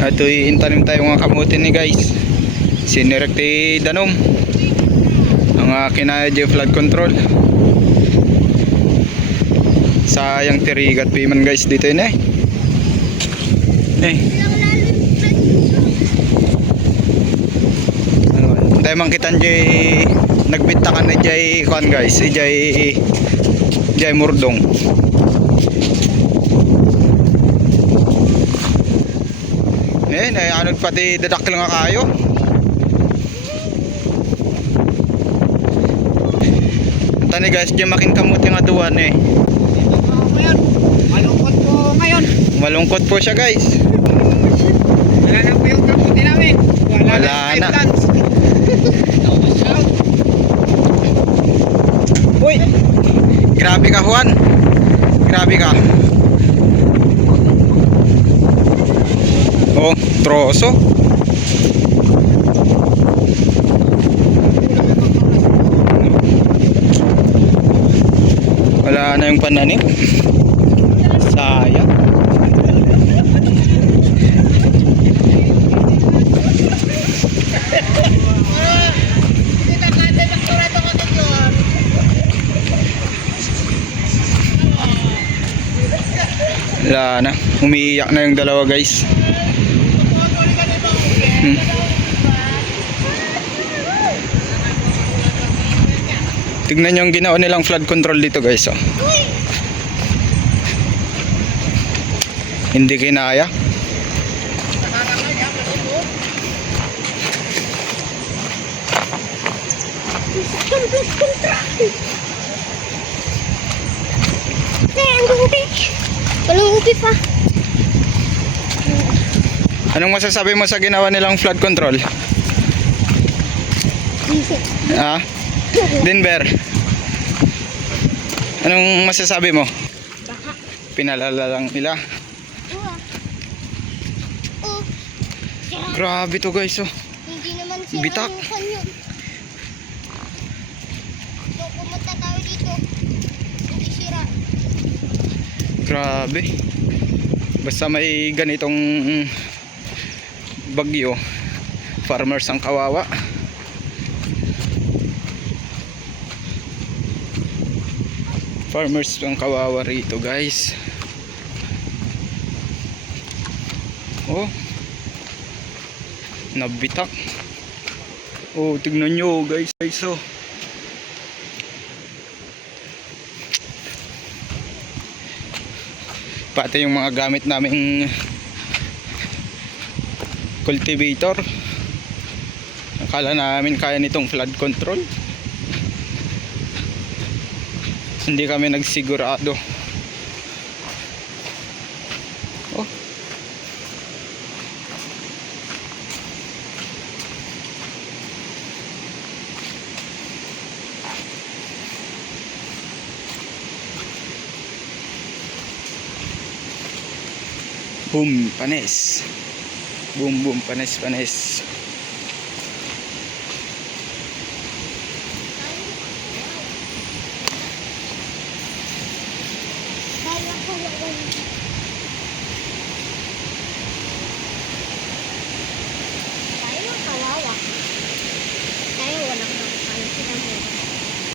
Ito'y intanim tayo mga kamuti ni guys. Sinirekti danom ang kinaya flood control. Sayang tirigat piman guys dito yun eh. Tayo mang kitan jay nagbintakan na jay kuan guys, jay murdong. Anod pati dadakil nga kayo. Tani guys, jay makin kamuti nga duwan eh. Malungkot po ngayon. Malungkot po siya guys. Wala na po yung kamuti namin. Wala na. Uy! Grabe ka Juan. Grabe ka. Oh, troso. Wala na yung pananim. Sayang. Wala na. Umiiyak na yung dalawa guys. Tignan nyo yung ginawa nilang flood control dito guys. Oh. Hindi kinaya. Walang upi pa. Anong masasabi mo sa ginawa nilang flood control? Ah? Denver. Anong masasabi mo? Baka. Pinalala lang nila. Oh. Grabe to guys oh. Hindi naman siya Bitak. yun. Nung pumunta tayo dito, hindi sira. Grabe. Basta may ganitong bagyo, farmers ang kawawa. Farmers ang kawawa rito guys. Oh, nabitak. Oh, tignan nyo guys. Oh, pati yung mga gamit naming cultivator, akala namin kaya nitong flood control. Hindi kami nagsigurado. Oh. Boom, panis. Boom, boom, panis, panis.